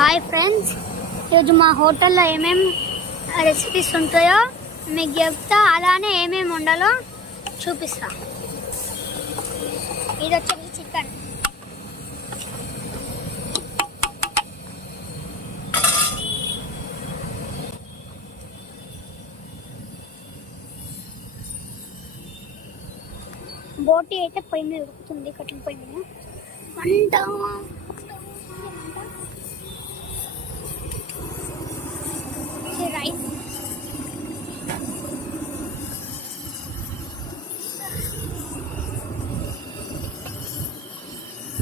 Hi friends, ఈరోజు మా హోటల్లో ఏమేమి రెసిపీస్ ఉంటాయో మీకు చెప్తా, అలానే ఏమేమి ఉండాలో చూపిస్తా. ఇది వచ్చేసి చికెన్, బోటి అయితే పొయ్యి మీద ఉడుకుతుంది, కట్టెల పొయ్యి మీద. వంట రైస్,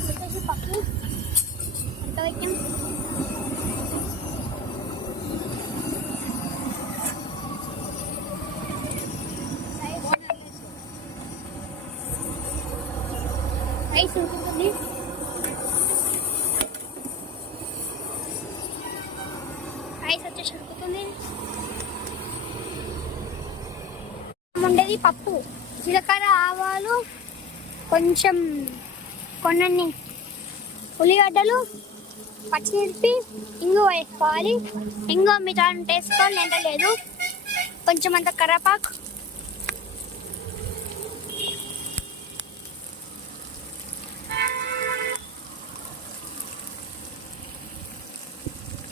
వచ్చేసి పప్పు, అంతవైద్యం, రైస్ ఉడుకుతుంది. రైస్ వచ్చేసి ఉడుకుతుంది. ఉండేది పప్పు, జీలకర్ర, ఆవాలు, కొంచెం కొన్ని ఉల్లిగడ్డలు, పచ్చిమిర్చి, ఇంగు వేసుకోవాలి. ఇంగు మీద వేసుకోవాలి, ఎంత లేదు. కొంచెం అంత కరివేపాకు,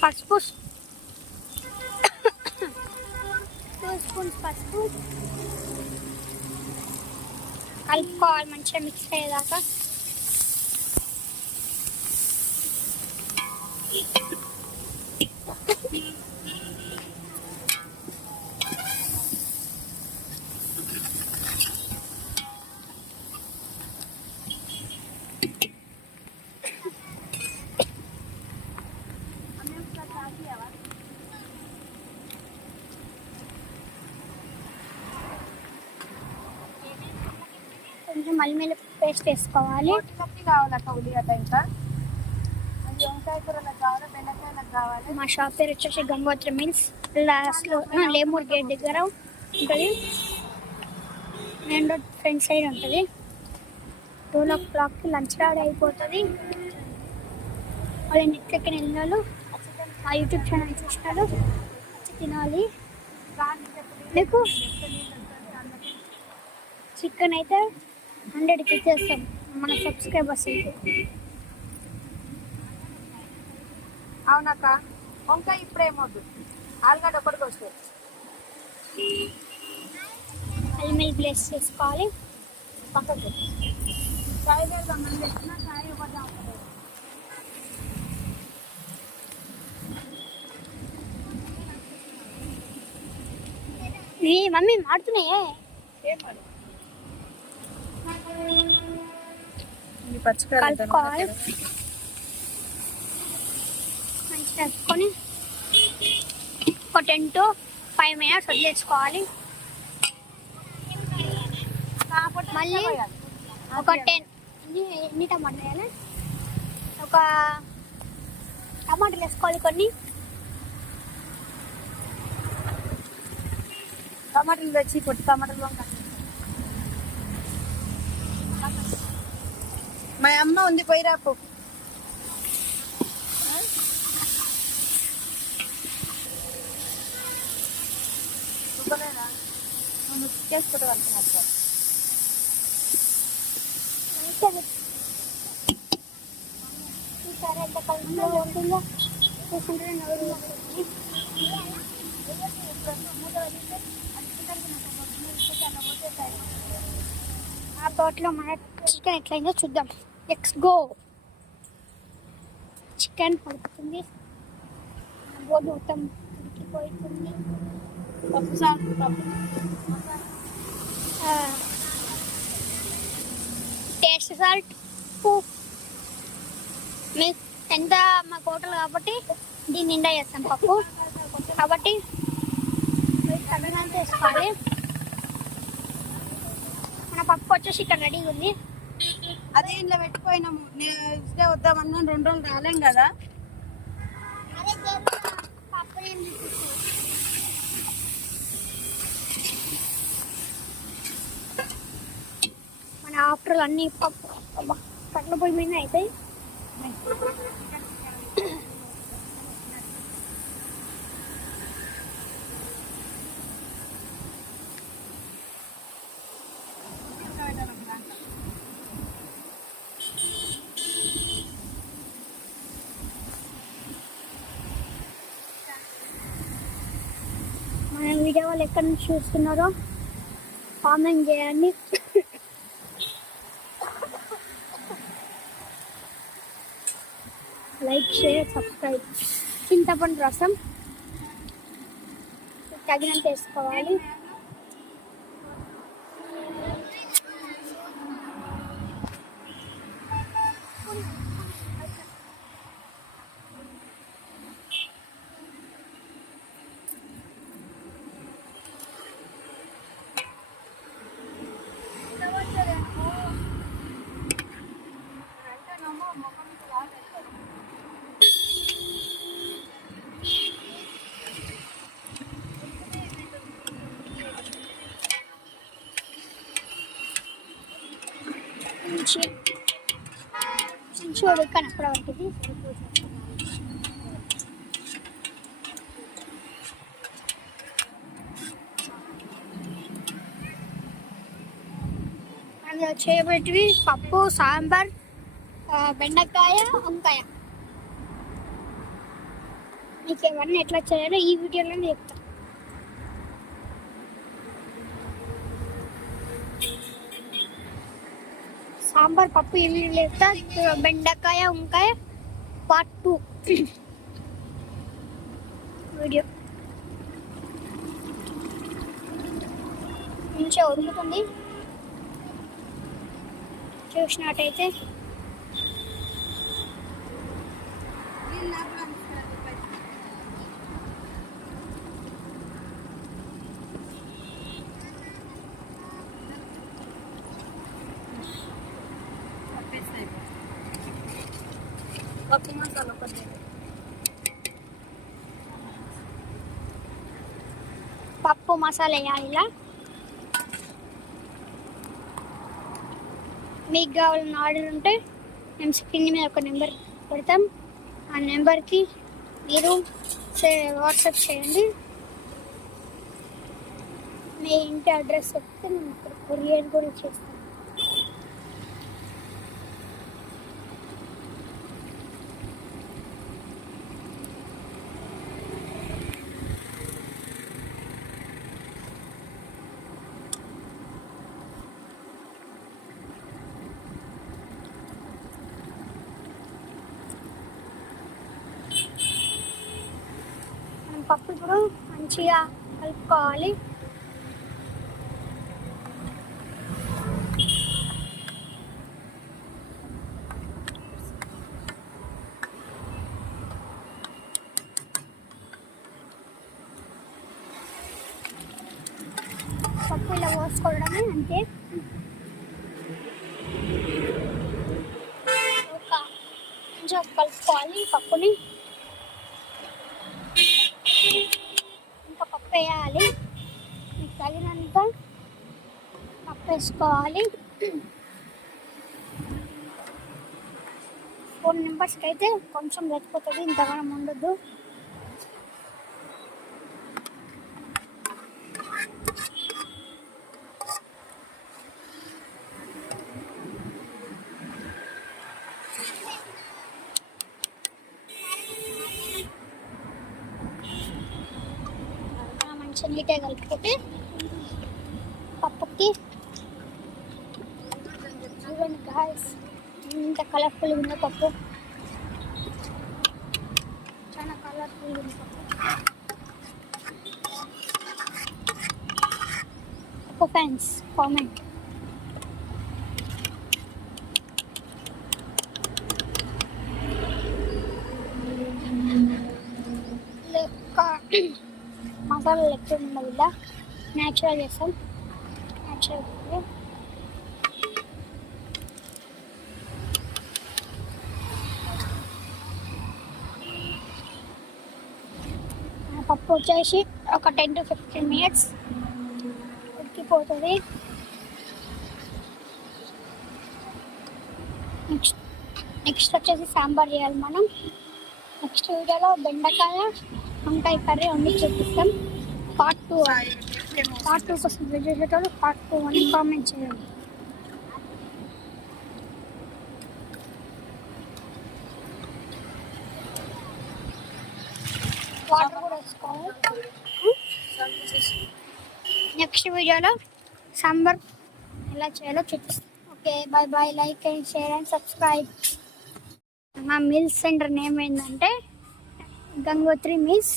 పసుపు, 2 స్పూన్స్ పసుపు కలుపుకోవాలి మంచిగా మిక్స్ అయ్యేదాకా. కొంచెం అల్లం పేస్ట్ వేసుకోవాలి. ఉల్లిగడ్డ ఇంకా వంకాయ కూరలకు కావాలి, బెండకాయలకు కావాలి. మా షాప్ పేరు వచ్చేసి గంగోత్రి మీన్స్, లాస్ట్లో లేమూర్ గేట్ దగ్గర ఉంటుంది. మెయిన్ రోడ్ ఫ్రంట్ సైడ్ ఉంటుంది. 2 o'clockకి లంచ్ రాడ్ అయిపోతుంది. వాళ్ళ నెట్లెక్కిన వెళ్ళినాలు మా యూట్యూబ్ ఛానల్ చూసినాడు, తినాలి. మీకు చికెన్ అయితే 100కి ఇచ్చేస్తాం మన సబ్స్క్రైబర్స్ అయితే. అవునక్క, వంకాయ ఇప్పుడేమొద్దు, ఆలుగడ్డ ఒకటికి వస్తుంది. అల్లం ప్లేస్ చేసుకోవాలి పక్కకు చాయ్ చేద్దాం, మనం తెచ్చిన చాయ్ ఇవ్వద్దాం. మమ్మీ మాడుతున్నాయే. కలుపుకోవాలి మంచిగా, కలుపుకొని ఒక 10 to 5 minutes వదిలేసుకోవాలి. మళ్ళీ ఒక 10 ఎన్ని టమాటాలు వేయాలి, ఒక టమాటాలు వేసుకోవాలి. కొన్ని టమాటాలు తెచ్చి పొట్టి టమాటాలు మా అమ్మ ఉంది, పోయి రాపు. నువ్వు చేసుకుంటూ వెళ్తున్నా ఈసారి ఎంత కలుపులో ఉంటుందో చూసుకుంటే ఆ తోటలో మన చికెన్ ఎట్లయిందో చూద్దాం. Let's go. చికెన్ ఉడుకుతుంది, బోర్డు మొత్తం ఉడికిపోతుంది. టేస్ట్ సాల్ట్, ఉప్పు మీకు ఎంత మా హోటల్ కాబట్టి దీన్ని నిండా చేస్తాం పప్పు కాబట్టి తగినంత వేసుకోవాలి. మన పప్పు వచ్చేసి ఇక్కడ రెడీగా ఉంది. అదే ఇంట్లో పెట్టిపోయినాము, నేను వద్దామన్నా 2 రోజులు రాలేం కదా. మన ఆఫ్టర్ అన్ని పప్పు కట్ల పొయ్యి మీద అవుతాయి. వేరే వాళ్ళు ఎక్కడి నుంచి చూస్తున్నారో కామెంట్ చేయండి. Like, share, subscribe. చింతపండు రసం తగినంత వేసుకోవాలి. మంచిగా ఉడకని అప్పటి వరకు అందులో చేయబెట్టివి పప్పు, సాంబార్, బెండకాయ, వంకాయ. మీకు ఇవన్నీ ఎట్లా చేయాలో ఈ వీడియోలో చెప్తాను. సాంబార్, పప్పు ఇల్లు లేక బెండకాయ, వంకాయ పార్ట్ 2 వీడియో. మంచిగా ఉడుకుతుంది చూసినట్టయితే. పప్పు మసాలా వేయాలి ఇలా. మీకు కావాలని ఆర్డర్ ఉంటే మేము స్క్రీన్ మీద ఒక నెంబర్ పెడతాం. ఆ నెంబర్కి మీరు వాట్సాప్ చేయండి. మీ ఇంటి అడ్రస్ చెప్తే మేము ఇక్కడ కొరియర్ కూడా చేస్తాం. పప్పు ఇప్పుడు మంచిగా కలుపుకోవాలి. పప్పు ఇలా పోసుకోవడమే అంతే. మంచిగా కలుపుకోవాలి పప్పుని. ఇంకా పప్పు వేయాలి. మీకు తగినంత పప్పు వేసుకోవాలి. 4 మెంబర్స్కి అయితే కొంచెం సరిపోతుంది, ఇంతగానం ఉండదు. నీట్గా కలుపుకుంటే పప్పుకి చూడండి గాయ్స్, ఇంత కలర్ఫుల్ ఉంది పప్పు. చాలా కలర్ఫుల్ ఉంది పప్పు. Fans comment. మసాలా లెక్క ఉండదు, ఇలా న్యాచురల్ చేస్తాం. న్యాచురల్ పప్పు వచ్చేసి ఒక 10 to 15 minutes ఉడికిపోతుంది. నెక్స్ట్ వచ్చేసి సాంబార్ చేయాలి మనం. నెక్స్ట్ వీడియోలో బెండకాయ, వంకాయ కర్రీ వండి చూపిస్తాం. పార్ట్ 2 కోసం చేసేటప్పుడు పార్ట్ 2 అని కామెంట్ చేయండి. వాటర్ కూడా వేసుకోవాలి. నెక్స్ట్ వీడియోలో సాంబార్ ఎలా చేయాలో చూపిస్తాను. Okay, bye bye. Like and share and subscribe. మా మీల్స్ సెంటర్ నేమ్ ఏంటంటే గంగోత్రి మీల్స్.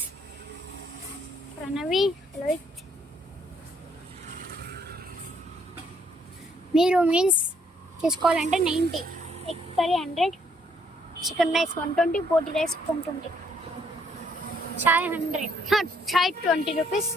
ప్రణవి లోహిత్. మీరు మీల్స్ తీసుకోవాలంటే 90, ఎగ్ కర్రీ 100, చికెన్ రైస్ 120, బోటి రైస్ 120, చాయ్ 100, చాయ్ 20 రూపీస్.